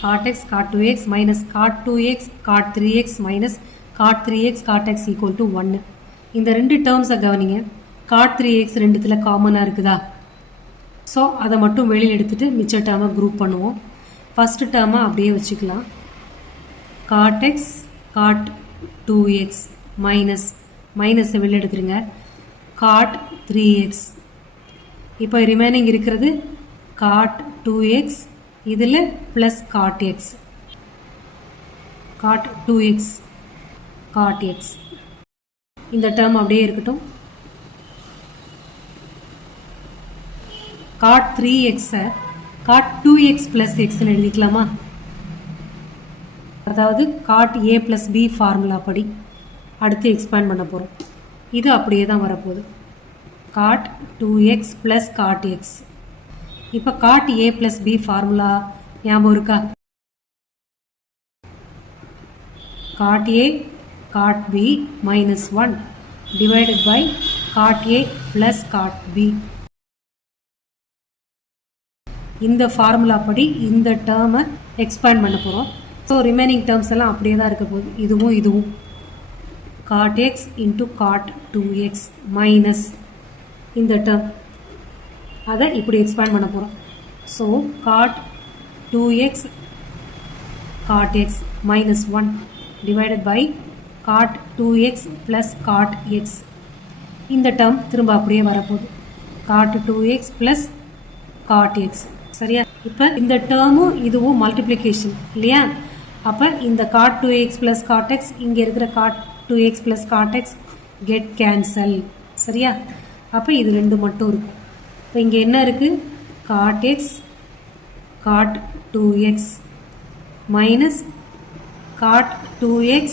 cot x cot 2x minus cot 2x cot 3x minus cot 3x cot x equal to 1. இந்த ரெண்டு டேர்ம்ஸை கவனிங்க. cot 3x ரெண்டுத்துல காமனாக இருக்குதா? ஸோ அதை மட்டும் வெளியில் எடுத்துகிட்டு மிச்ச டேர்மை குரூப் பண்ணுவோம். ஃபஸ்ட்டு டேர்மை அப்படியே வச்சுக்கலாம். cot x cot 2x மைனஸை வெளியில் எடுத்துருங்க. cot 3x. இப்போ ரிமைனிங் இருக்கிறது cot 2x இதில் plus cot x. cot 2x cot x. இந்த டேர்ம் அப்படியே இருக்கட்டும். cot 3x cot 2x plus xன்னு எழுதிக்கலாமா? அதாவது cot a plus b formula படி அடுத்து எக்ஸ்பேண்ட் பண்ண போகிறோம். இது அப்படியே தான் வரப்போகுது. cot 2x plus cot x. இப்போ cot a plus b formula ஞாபகம் இருக்கா? cot a cot b minus 1 divided by cot a plus cot b. இந்த ஃபார்முலா படி இந்த டேர்மை எக்ஸ்பேண்ட் பண்ண போகிறோம். ஸோ ரிமைனிங் டேர்ம்ஸ் எல்லாம் அப்படியே தான் இருக்க போகுது. இதுவும் cot x into cot 2x minus இந்த டேர்ம் அதை இப்படி எக்ஸ்பேண்ட் பண்ண போகிறோம். So cot 2x cot x minus 1 divided by cot 2x plus cot x. இந்த டேர்ம் திரும்ப அப்படியே வரப்போகுது. cot 2x plus cot x. சரியா? இப்போ இந்த டேர்மும் இதுவும் மல்டிப்ளிகேஷன் இல்லையா? அப்போ இந்த cot 2x plus cot x இங்கே இருக்கிற cot 2x plus cot x get cancel. சரியா? அப்போ இது ரெண்டு மட்டும் இருக்கும். இப்போ இங்கே என்ன இருக்குது? cot x cot 2x minus cot 2x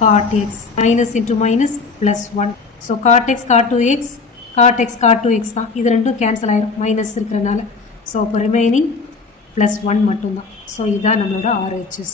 cot x minus into minus plus 1. So cot x cot 2x cot x cot 2x தான். இது ரெண்டும் கேன்சல் ஆயிரும் மைனஸ் இருக்கிறனால. ஸோ அப்போ ரிமைனிங் +1 மட்டும்தான். ஸோ இதுதான் நம்மளோட RHS.